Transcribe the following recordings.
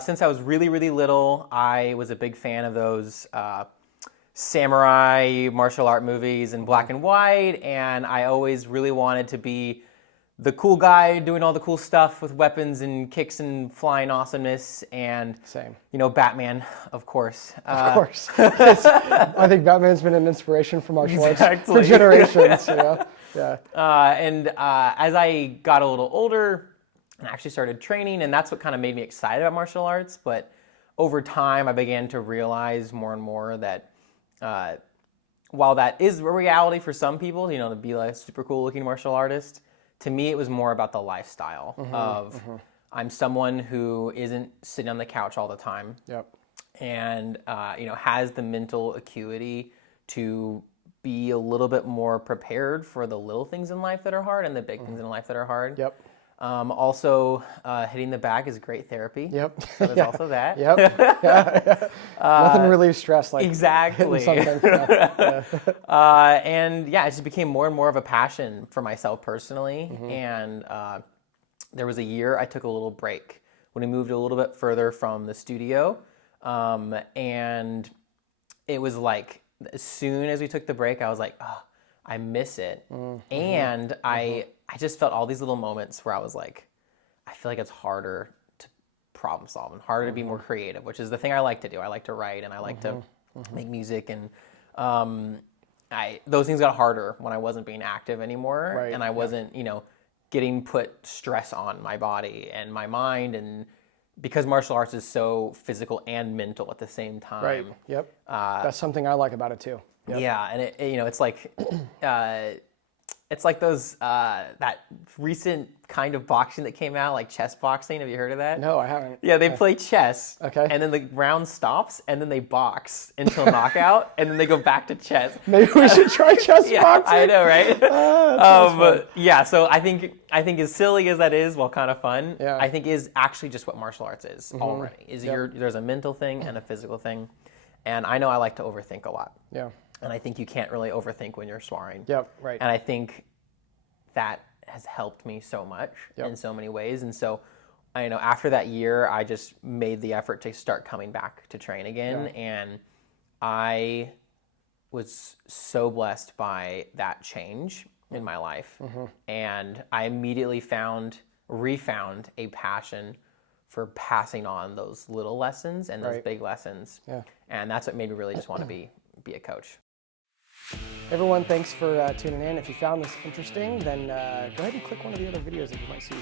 Since I was really, really little, I was a big fan of those samurai martial art movies in black and white, and I always really wanted to be the cool guy doing all the cool stuff with weapons and kicks and flying awesomeness, and Same. Batman, of course. Of course. I think Batman's been an inspiration for martial arts for generations. Yeah. And as I got a little older, I actually started training, and that's what kind of made me excited about martial arts. But over time, I began to realize more and more that while that is a reality for some people, to be like a super cool looking martial artist, to me, it was more about the lifestyle of I'm someone who isn't sitting on the couch all the time. Yep. And, has the mental acuity to be a little bit more prepared for the little things in life that are hard and the big things in life that are hard. Yep. Also, hitting the bag is great therapy. Yep. So there's also that. Yep. Nothing relieves stress like exactly. Something. And it just became more and more of a passion for myself personally. And there was a year I took a little break when we moved a little bit further from the studio. And it was like, as soon as we took the break, I was like, oh, I miss it. And I just felt all these little moments where I was like, I feel like it's harder to problem solve and harder to be more creative, which is the thing I like to do. I like to write and I like to make music, and those things got harder when I wasn't being active anymore, Right. and I wasn't, getting put stress on my body and my mind, and because martial arts is so physical and mental at the same time. Right. Yep. That's something I like about it too. Yep. Yeah, and it's like it's like those that recent kind of boxing that came out, like chess boxing. Have you heard of that? No, I haven't. Yeah, they play chess. Okay. And then the round stops, and then they box until knockout, and then they go back to chess. Maybe we should try chess boxing. I know, right? Fun. So I think as silly as that is, while kind of fun, Yeah. I think is actually just what martial arts is already. There's a mental thing and a physical thing, and I know I like to overthink a lot. Yeah. And I think you can't really overthink when you're sparring. Yep. Right. And I think that has helped me so much in so many ways. And so, after that year, I just made the effort to start coming back to train again. Yeah. And I was so blessed by that change in my life. And I immediately refound a passion for passing on those little lessons and those big lessons. Yeah. And that's what made me really just want to be a coach. Everyone, thanks for tuning in. If you found this interesting, then go ahead and click one of the other videos that you might see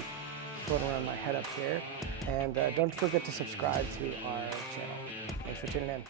floating around my head up here. And don't forget to subscribe to our channel. Thanks for tuning in.